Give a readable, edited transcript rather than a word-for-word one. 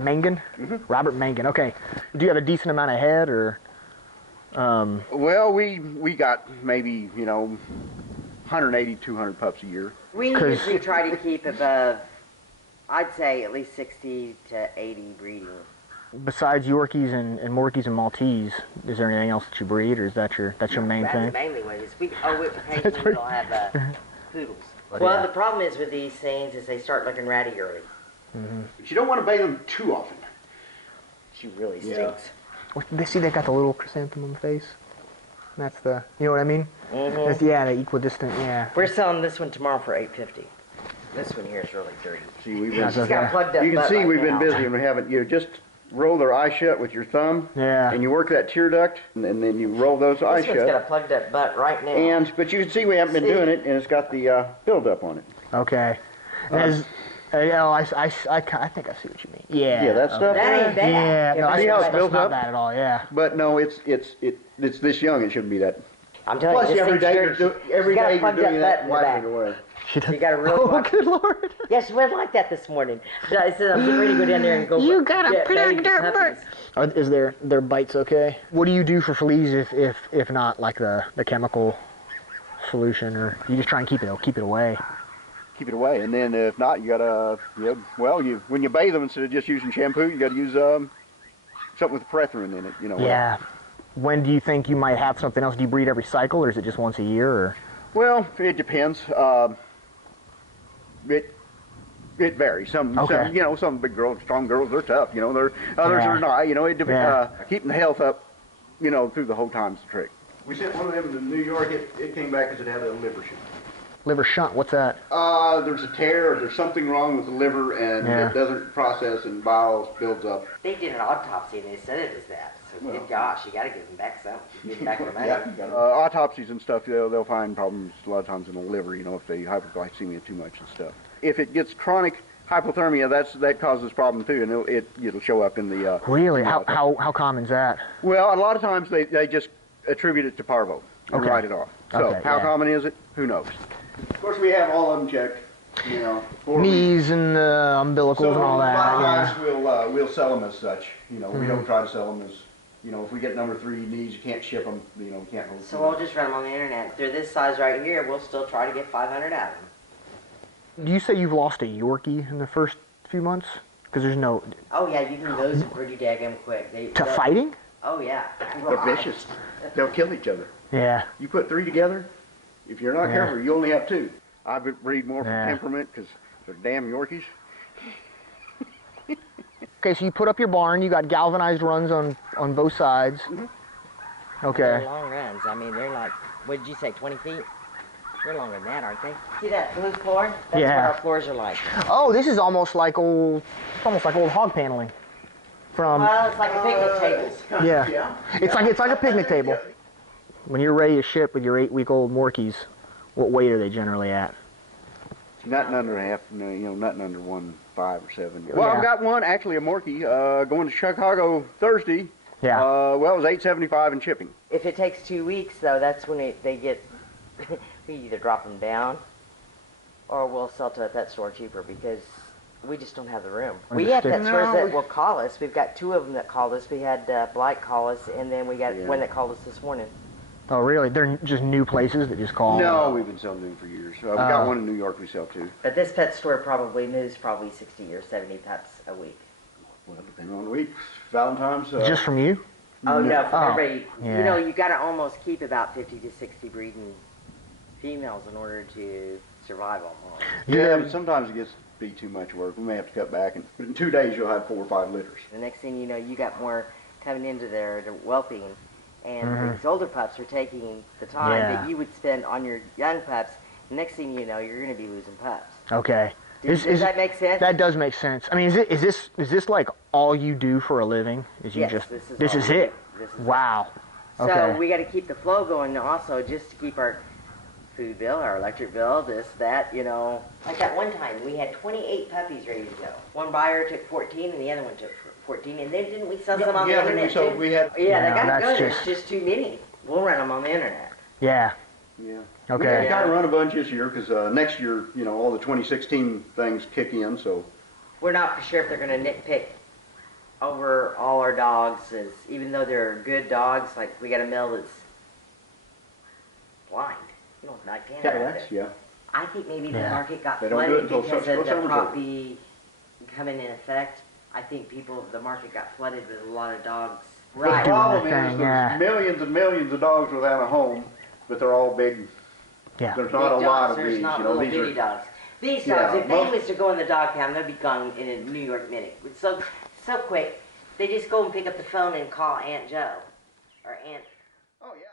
Mangan? Robert Mangan, okay. Do you have a decent amount of head, or? Well, we got maybe, 180, 200 pups a year. We usually try to keep above, I'd say at least 60 to 80 breeding. Besides Yorkies and Morkies and Maltese, is there anything else that you breed, or is that your main That's thing? mainly what it is. Occasionally we'll have poodles. Well, the problem is with these things is they start looking ratty early. But you don't want to bathe them too often. She really stinks. They see they got the little chrysanthemum face. That's the, you know what I mean? That's, yeah, the equidistant, yeah. We're selling this one tomorrow for $8.50. This one here is really dirty. See, we've been, She's got a plugged up you can butt see right we've been now. busy and we haven't. You just roll their eye shut with your thumb. Yeah. And you work that tear duct, and then you roll those eyes This one's shut. got a plugged up butt right now. But you can see we haven't been doing it, and it's got the build-up on it. Okay. I think I see what you mean. Yeah. Yeah, that stuff. That ain't bad. Yeah, no, See how it's that's built not up? bad at all, yeah. But no, it's this young. It shouldn't be that. I'm telling Plus, you, this every thing's day dirty. every She's got a day you're plugged up doing butt that, in the wiping back. it away. She does. You got a real Oh, good Lord. Yeah, she went like that this morning. I said, I'm getting ready to go down there and go. You got a get plugged baby up puppies. butt. Is their bites okay? What do you do for fleas if not like the chemical solution, or you just try and keep it away? Keep it away, and then if not, you gotta. When you bathe them, instead of just using shampoo, you gotta use something with pyrethrin in it. Yeah. When do you think you might have something else? Do you breed every cycle, or is it just once a year? Or? Well, it depends. It varies. Some big girls, strong girls, they're tough. Others are not. Keeping the health up, through the whole time's the trick. We sent one of them to New York. It came back because it had a liver shunt. Liver shunt, what's that? There's a tear, or there's something wrong with the liver, and it doesn't process, and bile builds up. They did an autopsy and they said it was that. So good gosh, you got to give them back some. Give them back their money. Autopsies and stuff, they'll find problems a lot of times in the liver, if they hyperglycemia too much and stuff. If it gets chronic hypothermia, that causes problem too, and it'll show up in the. Really? How common is that? Well, a lot of times they just attribute it to parvo and write it off. So how common is it? Who knows? Of course, we have all of them checked. Knees and umbilicals and all that. A lot of times we'll sell them as such. We don't try to sell them as. If we get number 3 knees, you can't ship them. We can't hold. So we'll just run them on the internet. If they're this size right here, we'll still try to get 500 out of them. Do you say you've lost a Yorkie in the first few months? Because there's no. Oh yeah, you can lose them pretty daggum quick. To fighting? Oh yeah. They're vicious. They'll kill each other. Yeah. You put 3 together, if you're not careful, you only have 2. I breed more for temperament because they're damn Yorkies. Okay, so you put up your barn. You got galvanized runs on both sides. Okay. They're long runs. I mean, they're like, what did you say, 20 feet? They're longer than that, aren't they? See that blue floor? That's what our floors are like. Oh, this is almost like old hog paneling. Well, it's like a picnic table. Yeah. It's like a picnic table. When you're ready to ship with your 8-week-old Morkies, what weight are they generally at? Nothing under half, nothing under 1.5 or 7. Well, I've got one, actually a Morkie, going to Chicago Thursday. Yeah. Well, it was $8.75 in shipping. If it takes 2 weeks, though, that's when they get, we either drop them down or we'll sell to a pet store cheaper because we just don't have the room. We have pet stores that will call us. We've got 2 of them that called us. We had Blight call us, and then we got one that called us this morning. Oh, really? They're just new places that just call? No, we've been selling them for years. We got one in New York we sell to. But this pet store probably moves 60 or 70 pets a week. Well, depending on the week. Valentine's. Just from you? Oh, no, from everybody. Yeah. You got to almost keep about 50 to 60 breeding females in order to survive almost. Yeah, but sometimes it gets to be too much work. We may have to cut back. But in 2 days, you'll have 4 or 5 litters. The next thing you know, you got more coming into there, the whelping. And these older pups are taking the time that you would spend on your young pups. The next thing you know, you're going to be losing pups. Okay. Does that make sense? That does make sense. I mean, is this like all you do for a living? Yes, this is it. Wow. Okay. So we got to keep the flow going also, just to keep our food bill, our electric bill, this, that, Like that one time, we had 28 puppies ready to go. One buyer took 14 and the other one took 14, and then didn't we sell some on the internet too? We had. They got to go. There's just too many. We'll run them on the internet. Yeah. Yeah. Okay. We got to run a bunch this year because next year, all the 2016 things kick in. So we're not for sure if they're going to nitpick over all our dogs is, even though they're good dogs, like we got a male that's blind. You know, I can't have it. Yeah. I think maybe the market got They don't do it flooded until because of the summer's Prop over. B coming in effect. I think the market got flooded with a lot of dogs. The Right. problem Doing their is thing, there's yeah. millions and millions of dogs without a home, but they're all big. Yeah. There's not a Big lot dogs, of there's these. not You know, little these bitty are. dogs. These Yeah, dogs, if they most- was to go in the dog pound, they'd be gone in a New York minute. It's so quick. They just go and pick up the phone and call Aunt Joe or Aunt. Oh yeah.